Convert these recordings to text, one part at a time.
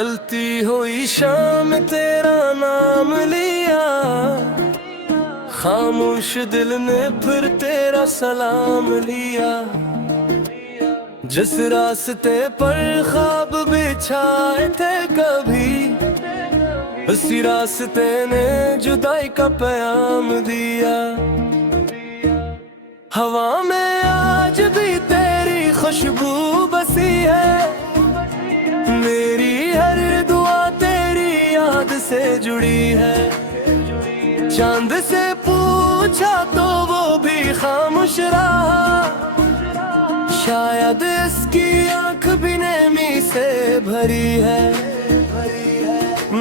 ढलती हुई शाम तेरा नाम लिया, खामोश दिल ने फिर तेरा सलाम लिया। जिस रास्ते पर ख्वाब बिछाए थे कभी, उसी रास्ते ने जुदाई का पैगाम दिया। हवा में आज भी तेरी खुशबू बसी है, मेरी हर दुआ तेरी याद से जुड़ी है। चांद से पूछा तो वो भी खामोश रहा, शायद इसकी आंख भी नेमी से भरी है।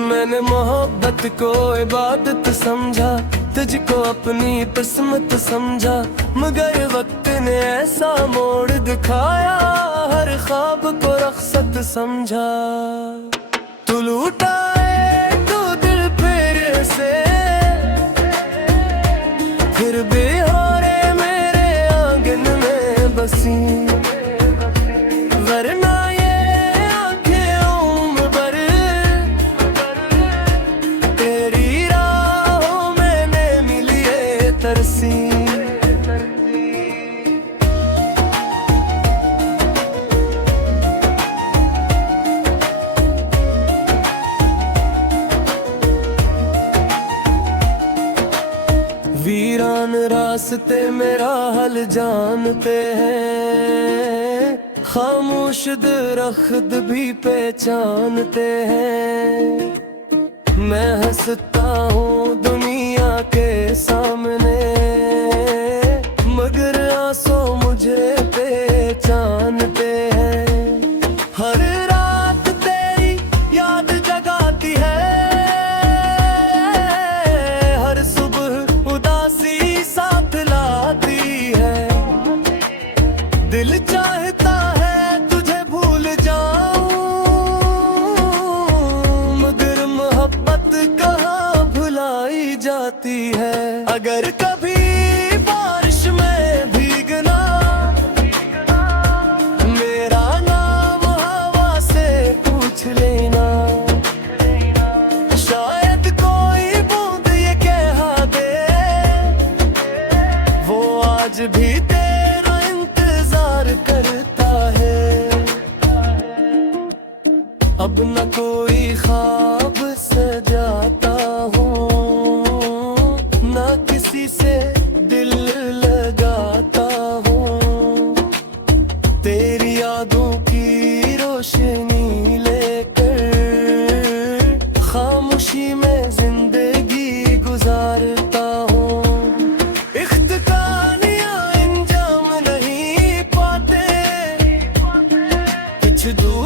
मैंने मोहब्बत को इबादत समझा, तुझको अपनी किस्मत समझा, मगर वक्त ने ऐसा मोड़ दिखाया, हर ख्वाब को रख्सत समझा। तू लूटा तो दिल फिर से, फिर बिहारे मेरे आंगन में बसी, वरना ये आंखें उम्र भर तेरी राहों में ने मिलिए तरसी। वीरान रास्ते मेरा हल जानते हैं, खामोश दरख्त भी पहचानते हैं। मैं हंसता हूँ दुनिया के सामने, मगर आंसू मुझे पहचानते हैं। हर रात तेरी याद जगाती है, हर सुबह उदासी साथ लाती है। दिल चाहता है तुझे भूल जाऊं, मगर मोहब्बत कहाँ भुलाई जाती है। अगर कभी बारिश में भीगना, मेरा नाम हवा से पूछ लेना, शायद कोई बूंद ये कह दे, वो आज भी तेरा इंतजार करता है। अब न कोई ख्वाब सजाता हूँ, न किसी से दिल लगाता हूँ। तेरी यादों की रोशनी लेकर खामोशी में जिंदगी गुजारता हूँ। इख्तिकानियाँ इंजाम नहीं पाते, कुछ दूर